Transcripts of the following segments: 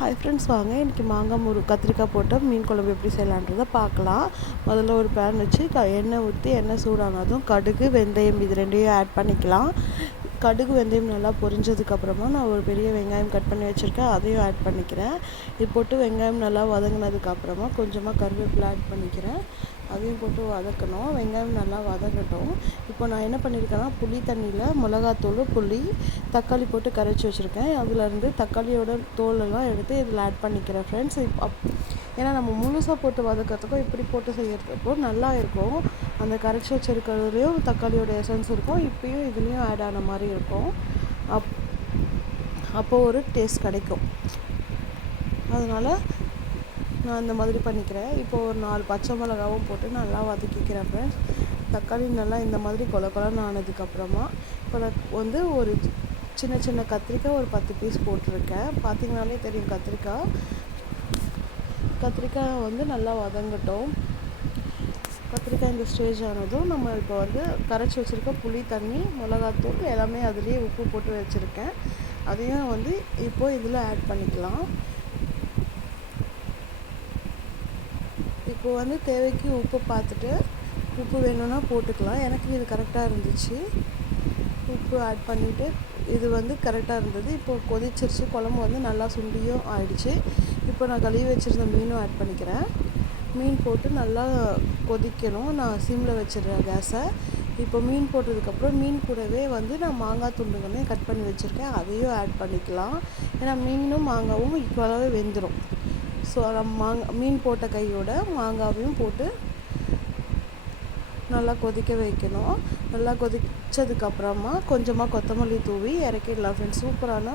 Hi friends வாங்க. இன்றைக்கி மாங்காய் முரு கத்திரிக்காய் போட்டு மீன் குழம்பு எப்படி செய்யலான்றதை பார்க்கலாம். முதல்ல ஒரு பேன் வச்சு க எண்ணெய் ஊற்றி எண்ணெய் சூடானதும் கடுகு வெந்தயம் இது ரெண்டையும் ஆட் பண்ணிக்கலாம். கடுகு வெந்தயம் நல்லா பொரிஞ்சதுக்கப்புறமா நான் ஒரு பெரிய வெங்காயம் கட் பண்ணி வச்சுருக்கேன் அதையும் ஆட் பண்ணிக்கிறேன். இது போட்டு வெங்காயம் நல்லா வதங்கினதுக்கப்புறமா கொஞ்சமாக கருவேப்பிலை ஆட் பண்ணிக்கிறேன். அதையும் போட்டு வதக்கணும். வெங்காயம் நல்லா வதங்கட்டும். இப்போ நான் என்ன பண்ணியிருக்கேன்னா புளி தண்ணியில் மிளகாத்தூள் புளி தக்காளி போட்டு கரைச்சி வச்சுருக்கேன். அதுலேருந்து தக்காளியோட தோலெல்லாம் எடுத்து இதில் ஆட் பண்ணிக்கிறேன் ஃப்ரெண்ட்ஸ் இப்போ ஏன்னா நம்ம முழுசாக போட்டு வதக்கிறதுக்கும் இப்படி போட்டு செய்கிறதுக்கும் நல்லா இருக்கும். அந்த கரைச்சி வச்சுருக்கிறதுலையும் தக்காளியோட எசன்ஸ் இருக்கும் இப்பயும் இதுலேயும் ஆட் ஆன மாதிரி இருக்கும். அப் அப்போது ஒரு டேஸ்ட் கிடைக்கும். அதனால் நான் இந்த மாதிரி பண்ணிக்கிறேன். இப்போது ஒரு நாலு பச்சை மிளகாவும் போட்டு நல்லா வதக்கிக்கிறேன் ஃப்ரெண்ட்ஸ் தக்காளி நல்லா இந்த மாதிரி கொல கொலன்னு ஆனதுக்கப்புறமா இப்போ நான் வந்து ஒரு சின்ன சின்ன கத்திரிக்காய் ஒரு பத்து பீஸ் போட்டிருக்கேன். பார்த்தீங்கனாலே தெரியும் கத்திரிக்காய். கத்திரிக்காய் வந்து நல்லா வதங்கட்டும். கத்திரிக்காய் இந்த ஸ்டேஜ் ஆனதும் நம்ம இப்போ வந்து கரைச்சி வச்சுருக்க புளி தண்ணி மிளகாத்தூள் எல்லாமே அதுலேயே உப்பு போட்டு வச்சுருக்கேன். அதையும் வந்து இப்போது இதில் ஆட் பண்ணிக்கலாம். இப்போ வந்து தேவைக்கு உப்பு பார்த்துட்டு உப்பு வேணும்னா போட்டுக்கலாம். எனக்கு இது கரெக்டாக இருந்துச்சு. உப்பு ஆட் பண்ணிவிட்டு இது வந்து கரெக்டாக இருந்தது. இப்போ கொதிச்சிருச்சு. குழம்பு வந்து நல்லா சுண்டியும் ஆயிடுச்சு. இப்போ நான் கழுவி வச்சுருந்த மீனும் ஆட் பண்ணிக்கிறேன். மீன் போட்டு நல்லா கொதிக்கணும். நான் சிம்மில் வச்சிடுறேன் கேஸை. இப்போ மீன் போட்டதுக்கப்புறம் மீன் கூடவே வந்து நான் மாங்காய் துண்டுகளையும் கட் பண்ணி வச்சுருக்கேன். அதையும் ஆட் பண்ணிக்கலாம். ஏன்னா மீனும் மாங்காவும் ஈக்குவலாகவே வெந்துடும் ஸோ நம்ம மாங்காய் மீன் போட்ட கையோட மாங்காவையும் போட்டு நல்லா கொதிக்க வைக்கணும். நல்லா கொதிச்சதுக்கப்புறமா கொஞ்சமாக கொத்தமல்லி தூவி இறக்கிடலாம் ஃப்ரெண்ட்ஸ் சூப்பரான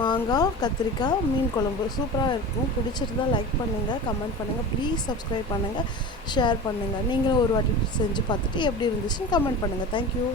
மாங்காய் கத்திரிக்காய் மீன் குழம்பு. சூப்பராக இருக்கும். பிடிச்சிருந்தா லைக் பண்ணுங்கள் கமெண்ட் பண்ணுங்கள் ப்ளீஸ் சப்ஸ்கிரைப் பண்ணுங்கள் ஷேர் பண்ணுங்கள் நீங்களும் ஒரு வாட்டி செஞ்சு பார்த்துட்டு எப்படி இருந்துச்சுன்னு கமெண்ட் பண்ணுங்கள் தேங்க்யூ